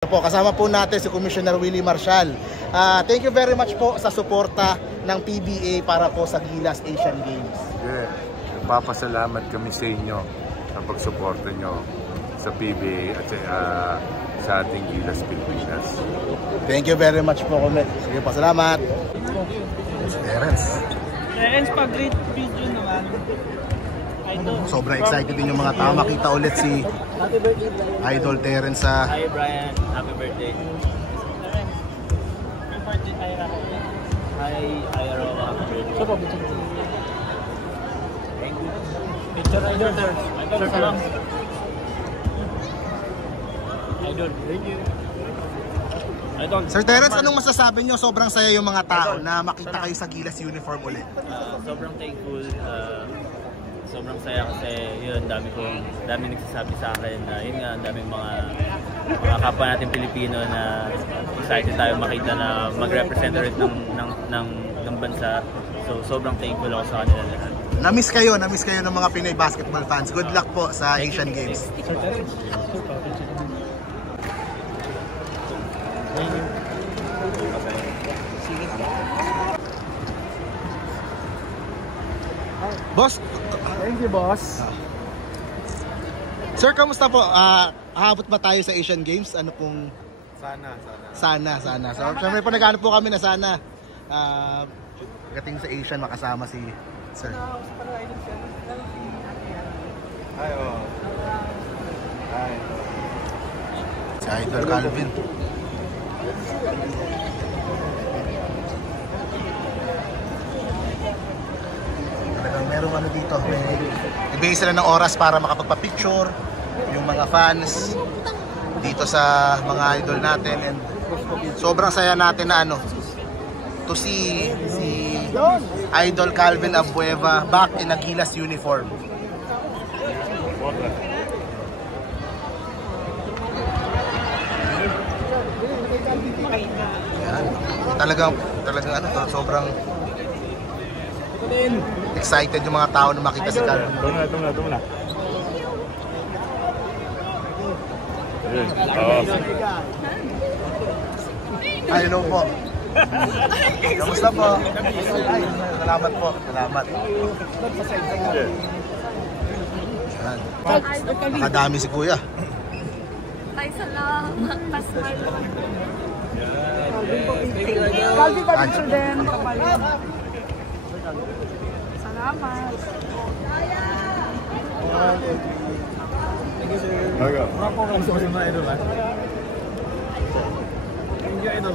Kasama po natin si Commissioner Willie Marcial. Thank you very much po sa suporta ng PBA para po sa Gilas Asian Games. Nagpapasalamat kami sa inyo sa pagsuporta nyo sa PBA at sa ating Gilas Pilipinas. Thank you very much po. Sige po, salamat. Terence, pag-great video naman. Sobrang excited din yung mga tao makita ulit si Idol Terence sa... Hi Brian, happy birthday. Terence, happy birthday Ira. Hi Ira, happy birthday. Thank you. Picture Idol, Terence. Idol, salam. Idol, thank you. Sir Terence, anong masasabi nyo? Sobrang saya yung mga tao na makita kayo sa Gilas uniform ulit. Sobrang thankful. Sobrang saya kasi yun, dami nagsasabi sa akin na yun nga, daming mga kapwa natin Pilipino na excited tayo makita na mag-represent ulit ng bansa. So sobrang thankful ako sa kanila lahat. Namiss kayo ng mga Pinoy basketball fans. Good luck po sa Asian Games. Boss, thank you, boss. Sir, kamusta po? Hahabot ba tayo sa Asian Games? Ano pong... Sana. So, syempre po naghanap po kami na sana pagdating sa Asian makasama si Sir. Hi, Hi. Si Idol Calvin. Merong ano dito, ibigay sila ng oras para makapagpa-picture yung mga fans dito sa mga idol natin, and sobrang saya natin na to see si Idol Calvin Abueva back in a Gilas uniform. Yan. Talagang sobrang excited yung mga tao na makita si Calvin. Ito na. Ay, hello po. Kamusta po? Ay, salamat po. Salamat. Nakadami si Kuya. Ay, salamat. Pasmal. Calvin, pa-picture din. Salamat. Okay. Ako lang sa mga idol, ha? Thank you, idol.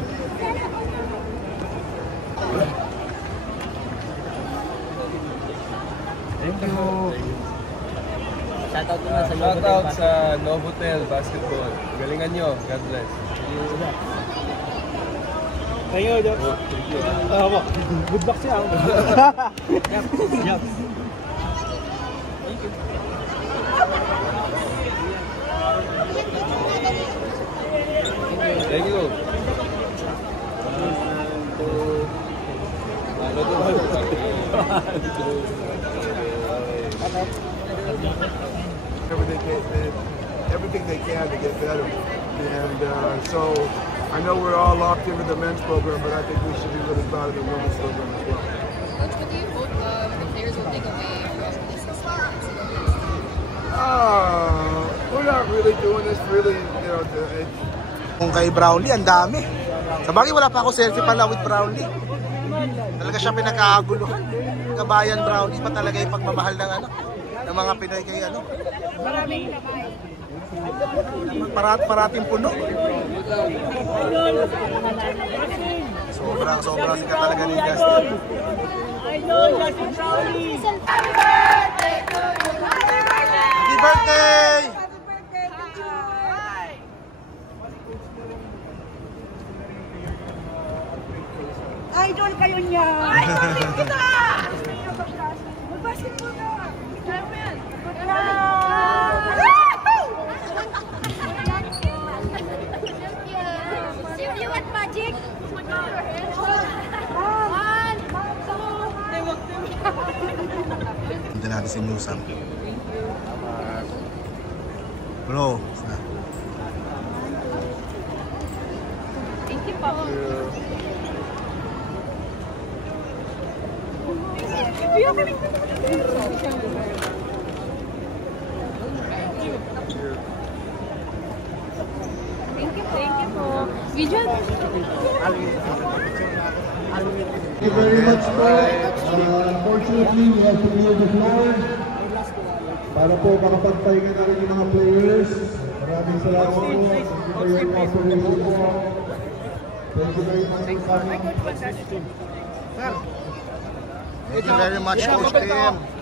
Thank you. Shoutout sa Novotel Basketball. Galingan nyo. God bless. Thank you, Job. Good luck siya. Yup. Thank you. Thank you. Everything they can to get better, and so I know we're all locked into the men's program, but I think we should be really proud of the women's program as well. Coach, what do you hope the players will take away from this experience? We're not really doing this really, Kung kay Brownlee, ang dami. Sa bagay, wala pa ako selfie pala with Brownlee. Talaga siya pinagkakaguluhan. Kabayan Brownlee pa talaga yung pagmamahal ng mga Pinoy kay Maraming nakay. Parating puno. Sobrang sikat talaga ni Justin. Happy birthday! Idol kayo niya! Idol kita! Mag-basketball na! Champion! You want magic? Punta natin si Newsam. Bro, Thank you po. Video. Thank you very much, bro. Unfortunately, we have to clear the floor. Para po makapagpahinga na rin yung mga players. Maraming salamat po. Thank you for your cooperation po. Thank you very much for coming. Thank you very much, Coach Tim.